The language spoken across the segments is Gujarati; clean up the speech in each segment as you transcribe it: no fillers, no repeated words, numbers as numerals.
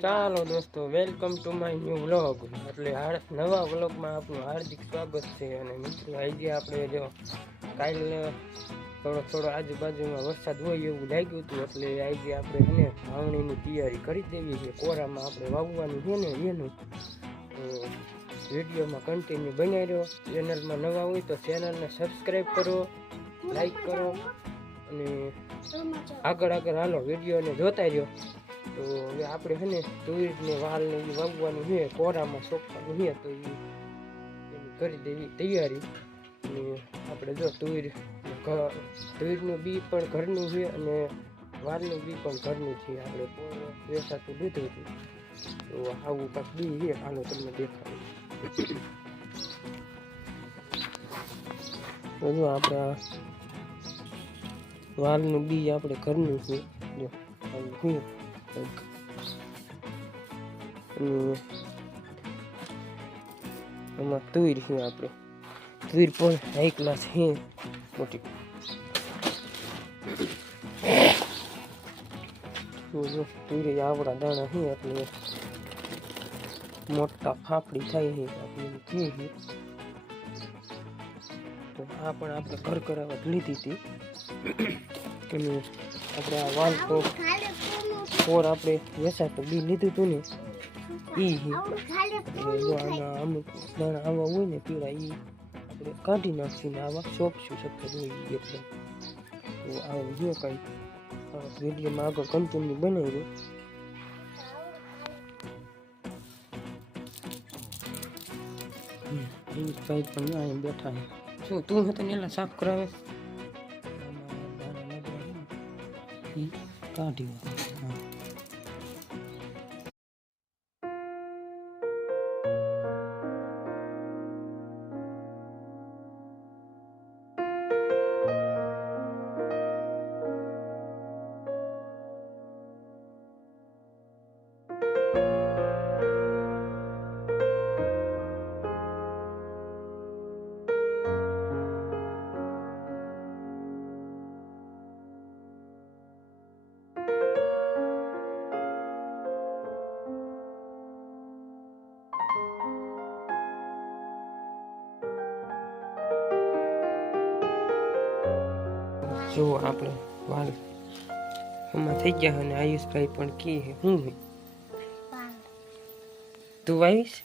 ચાલો દોસ્તો, welcome to my new vlog. એટલે નવા વ્લોગમાં આપનું હાર્દિક સ્વાગત છે. અને મિત્રો આજે આપણે જો કાલે થોડો આજુબાજુમાં વરસાદ હોય એવું લાગ્યું હતું, એટલે આજે આપણે એને વાવણીની તૈયારી કરી દેવી છે. કોરામાં આપણે વાવવાનું છે ને એનું વિડીયોમાં કન્ટિન્યુ બનાવી રહ્યો. ચેનલમાં નવા હોય તો ચેનલને સબસ્ક્રાઈબ કરો, લાઈક કરો અને આગળ હાલો વિડીયોને જોતા રહ્યો. તો હવે આપણે છે ને તુવેરને વાલને એ વાવવાનું છે, કોરામાં સોંપવાનું છે, તો એની કરી દેવી તૈયારી. અને આપણે જો તુવેરનું બી પણ ઘરનું છે અને વાલનું બી પણ ઘરનું છે. આપણે વેચાતું લીધું હતું, તો આવું કાંક બી છે. હાલો તમને દેખાડું. તો જો આપણે વાલનું બી આપણે ઘરનું છે, જો આવું છે. આમાં તુવેર છે, આપણે તુવેર પણ હાઈ ક્લાસ છે, મોટી. તુવેર આવડા દાણા છે, એટલે મોટા ફાફડી થાય છે. આપણે તો આ પણ આપણે ઘર કરાવવા લીધી હતી. અને આપણે આ વાલ તો ઓર આપણે વેચાતું બી લીધું હતું ને, અમુક દાણા આવા હોય ને પીળા, એ આપણે કાઢી નાખીને આવા સોંપશું સફેદ હોય એટલે. તો આવું જો કંઈ વિડીયોમાં આગળ કન્ટિન્યુ બનાવી દો. કંઈ પણ અહીંયા બેઠા છે. શું તું હતા ને એલા સાફ કરાવે? કાઢી જો આપણે વાલ આમાં થઈ ગયા. અને આયુષભાઈ પણ કી હે હું હે તું આવીશ?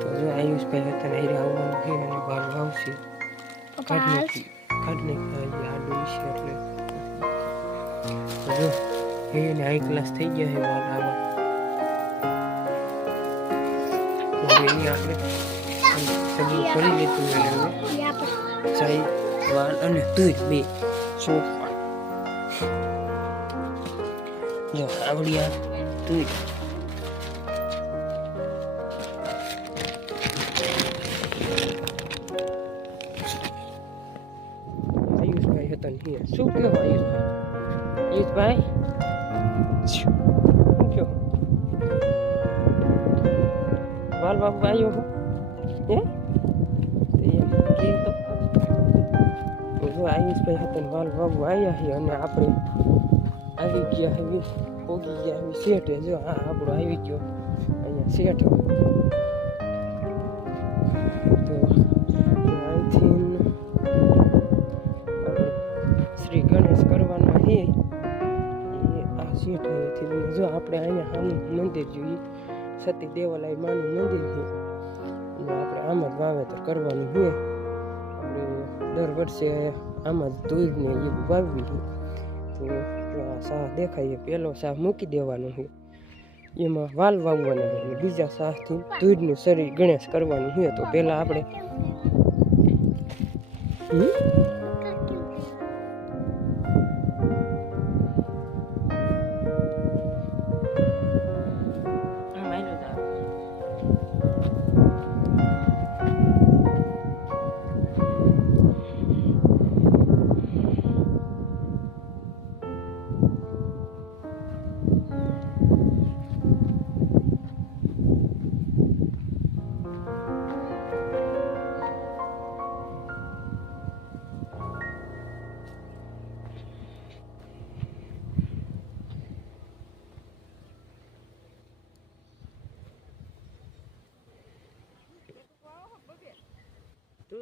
તો જો આયુષભાઈ હતા ને અહીં આવવાનું છે અને વાલ વાવશે. કાઢ નાખી આડું છે એટલે જો એને હાઈ ક્લાસ થઈ ગયા છે વાલ આવા. એની આપણે સગી કરી લીધું ચાઈ વાલ અને તુર બે સોફા. જો આવડિયા તુર આયુષભાઈ હતા ને શું કહો આયુષભાઈ? શું કહો વાલ બાબુ આવ્યો હું આયુષભાઈ હતા ને વાલ બાબુ આવ્યા છે. અને આપણે આવી ગયા હવે પોગી ગયા હવે શેઠે. જો હા આપણો આવી ગયો અહીંયા શેઠ. તો અહીંથી શ્રી ગણેશ કરવાના છે આ શેઠ. અહીંથી જો આપણે અહીંયા સામું મંદિર જોઈએ, સતી દેવાલાય માનું મંદિર છે. અને આપણે આમ જ વાવેતર કરવાનું છે. આપણે દર વર્ષે આમાં જ તુરને એ વાવવી છે. તો જો આ શાહ દેખાય, પહેલો શાહ મૂકી દેવાનો છે, એમાં વાલ વાવવાના છે. અને બીજા શાહથી તુરનું શરીર ગણેશ કરવાનું છે. તો પહેલાં આપણે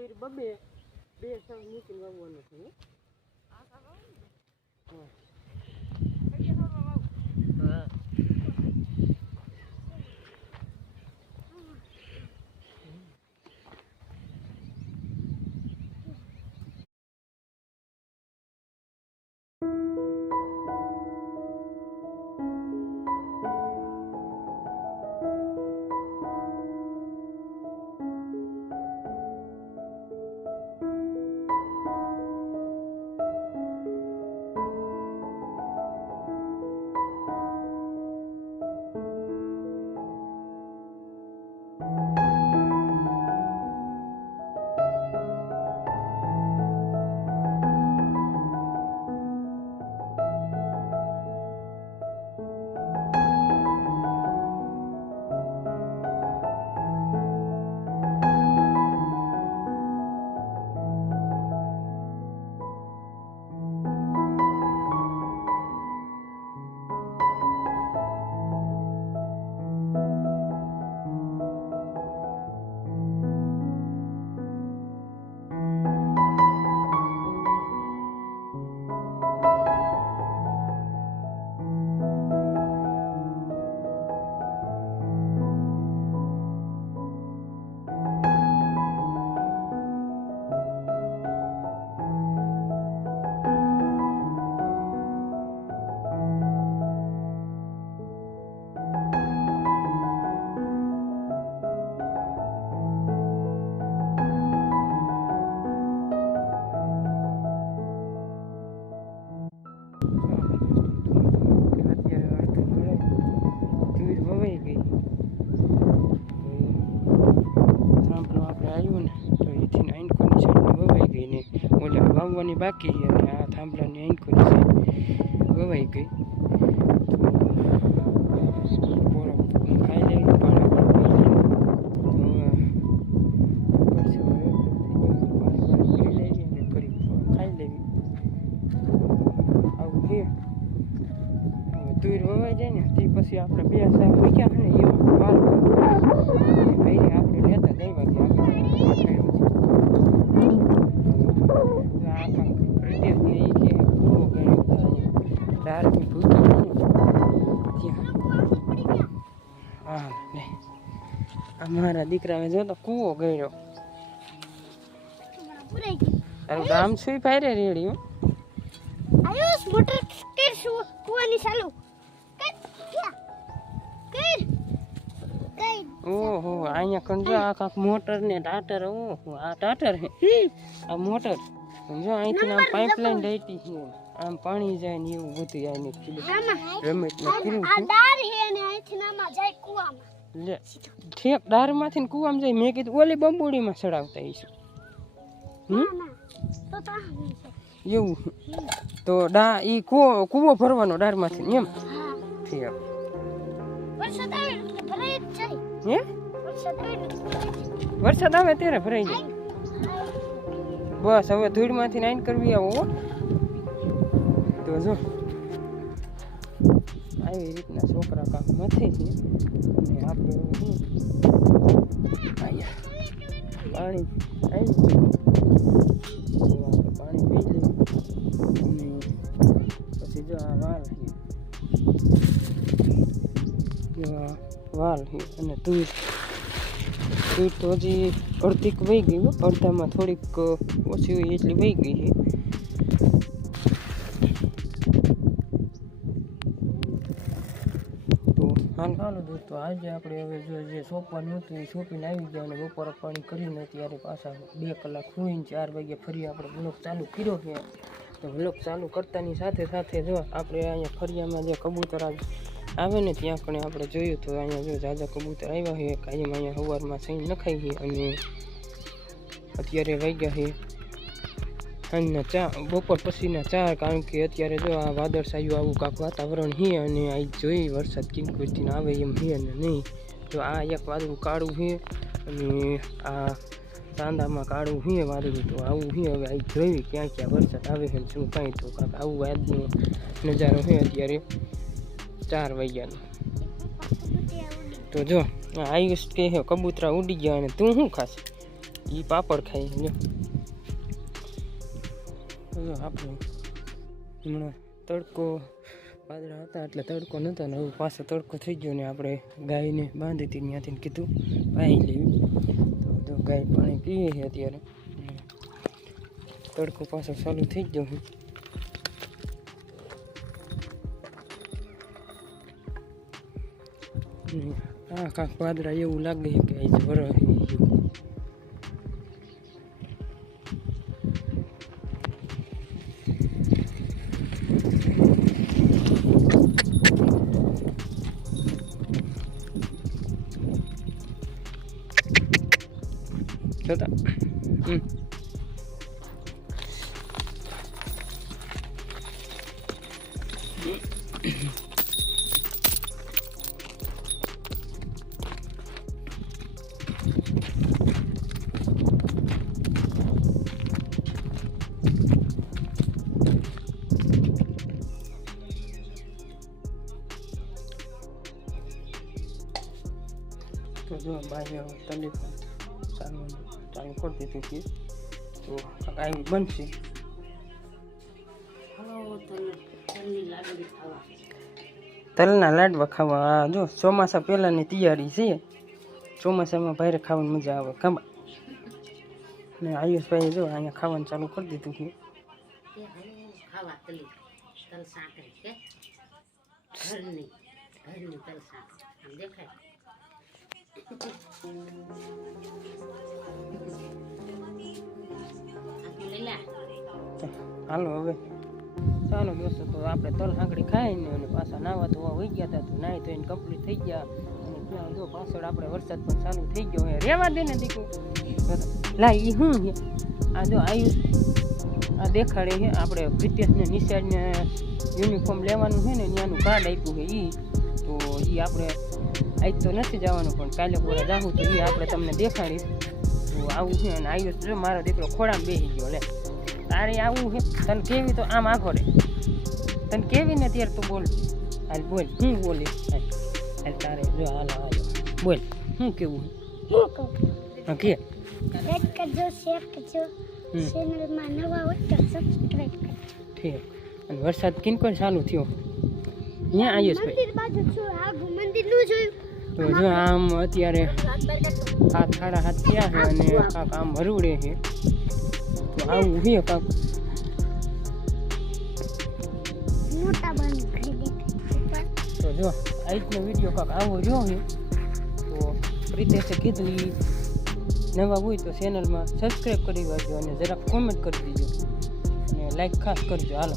તુર બબે બે સૌ મૂકીને વાવવાનું છે હા વાવવાની બાકી છે અને આ થાંભલાની આંખોની સાઈડ વવાઈ ગઈ ખાઈ લેવી પાણી પી લેવી અને ફરી ખાઈ લેવી આવું છે તુર વવાઈ જાય ને તે પછી આપણે બે સાલ મૂક્યા ને એવું વાર આપણે લેતા જઈવા કે અમારા દીકરાએ જો તો કૂવો ગયો તારું ગામ સુઈ ફાયરે રેડી હો આયુષ મોટર કેર શું કૂવાની ચાલુ ઓહો અહીંયા કંજો આ કાક મોટર ને ટાટર ઓહો આ ટાટર હે આ મોટર સમજો અહીંથી આમ પાઇપલાઇન ડઈટી છે આમ પાણી જાય ને એવું બધું આને રમેટ ને કર્યું આ ડાર હે અને અહીંથી નામાં જાય કૂવામાં લે ઠેક ડારમાંથી કૂવામાં જાય મેં કીધું ઓલી બંબુડીમાં ચડાવતા હશે તો એવું તો ઈ કૂવો ભરવાનો ડારમાંથી એમ ઠેક વરસાદ આવે એટલે ભરાઈ જ જાય હે વરસાદ આવે ત્યારે ભરાઈ જાય બસ હવે ધૂળમાંથી નાઈન કરવી આવો તો જો આવી રીતના છોકરા કામ મથે છે અને આપણે પાણી આવી પાણી પી લઈએ અને પછી જો આ વાલ વાલ અને તુર તો હજી અડધીક વહી ગઈ અડધામાં થોડીક ઓછી હોય એટલી વહી ગઈ છે તો હાલો દોસ્તો આજે આપણે હવે જો જે સોંપવાનું હતું એ સોંપીને આવી ગયા અને બપોરે પાણી કરીને ત્યારે પાછા 2 કલાક સુઈને 4 વાગે ફરી આપણે બ્લોક ચાલુ કર્યો છે તો બ્લોક ચાલુ કરતાની સાથે સાથે જો આપણે અહીંયા ફરિયામાં જે કબૂતર આવે ને ત્યાં પણ આપણે જોયું તો અહીંયા જો ઝાઝા કબૂતર આવ્યા છે કાયમ અહીંયા સવારમાં સહી નખાઈ છે અને અત્યારે વાગ્યા છે સાંજના બપોર પછીના 4 કારણ કે અત્યારે જો આ વાદળછાયું આવું કાંક વાતાવરણ છે અને આ જોઈ વરસાદ કિંકુરથી આવે એમ છે ને નહીં તો આ એક વાદળું કાળું છે અને આ ચાંદામાં કાળું છે વાદળું તો આવું છે હવે આ જોઈ ક્યાં ક્યાં વરસાદ આવે છે શું કાંઈ તો કાંક આવું આજનો નજારો છે અત્યારે 4 વાગ્યાનો તો જો આયુષ કે કબૂતરા ઉડી ગયા અને તું શું ખાશ એ પાપડ ખાઈ જો આપણે હમણાં તડકો વાદળા હતા એટલે તડકો નહોતો ને હવે પાછો તડકો થઈ ગયો ને આપણે ગાયને બાંધી હતી ત્યાંથી કીધું પાણી લેવી તો ગાય પાણી પીએ છે અત્યારે તડકો પાછો ચાલુ થઈ ગયો છે હા કાંક વાદળા એવું લાગે છે કે આજે વરસ જોતા તો જો બાય ટેલિફોન ચાલુ કરી દીધું છે તો આવી બનશે તલના લાડવા ખાવા જો ચોમાસા પહેલાંની તૈયારી છે ચોમાસામાં ભારે ખાવાની મજા આવે ખબર ને આયુષભાઈ જો અહીંયા ખાવાનું ચાલુ કરી દીધું છે હાલો હવે ચાલો દોસ્તો તો આપણે તલ આંગળી ખાઈને અને પાછા નાવા ધોવા વહી ગયા હતા તો નાહી ધોઈને કમ્પ્લીટ થઈ ગયા અને ત્યાં જો પાછળ આપણે વરસાદ પણ ચાલુ થઈ ગયો હે રેવા દે ને દીકરો લા એ શું છે આ જો આયુષ આ દેખાડે છે આપણે પ્રિતેશને નિશાળને યુનિફોર્મ લેવાનું છે ને ત્યાંનું કાર્ડ આપ્યું છે એ તો એ આપણે આજ તો નથી જવાનું પણ કાલે પૂરા જાવું તો એ આપણે તમને દેખાડીશ તો આવું છે અને આયુષ જો મારો દીકરો ખોડામાં બેસી ગયો લે તારે આવું છે તને કેવી તો આમ આખો રે તને કેવી ને ત્યારે તું બોલ હાલ બોલ હું બોલી હાલ તારે જો હાલો હાલો બોલ શું કેવું હા કે લાઈક કરજો શેર કરજો ચેનલમાં નવા હોય તો સબસ્ક્રાઇબ કરજો ઠીક અને વરસાદ કિનકોર ચાલુ થયો અહીંયા આયુષભાઈ મંદિર બાજુ છું આગુ મંદિર નું જોયું તો જો આમ અત્યારે હાથ સાડા હાથ થયા છે અને કાંક આમ હરુડે છે તો આવું છે કાંક મોટા બંધ કરી દે તો જો આજનો વિડીયો કાંક આવો રહ્યો છે તો પ્રિતેશે કીધું એ નવા હોય તો ચેનલમાં સબસ્ક્રાઈબ કરી દેજો અને જરાક કોમેન્ટ કરી દેજો અને લાઈક ખાસ કરજો હાલો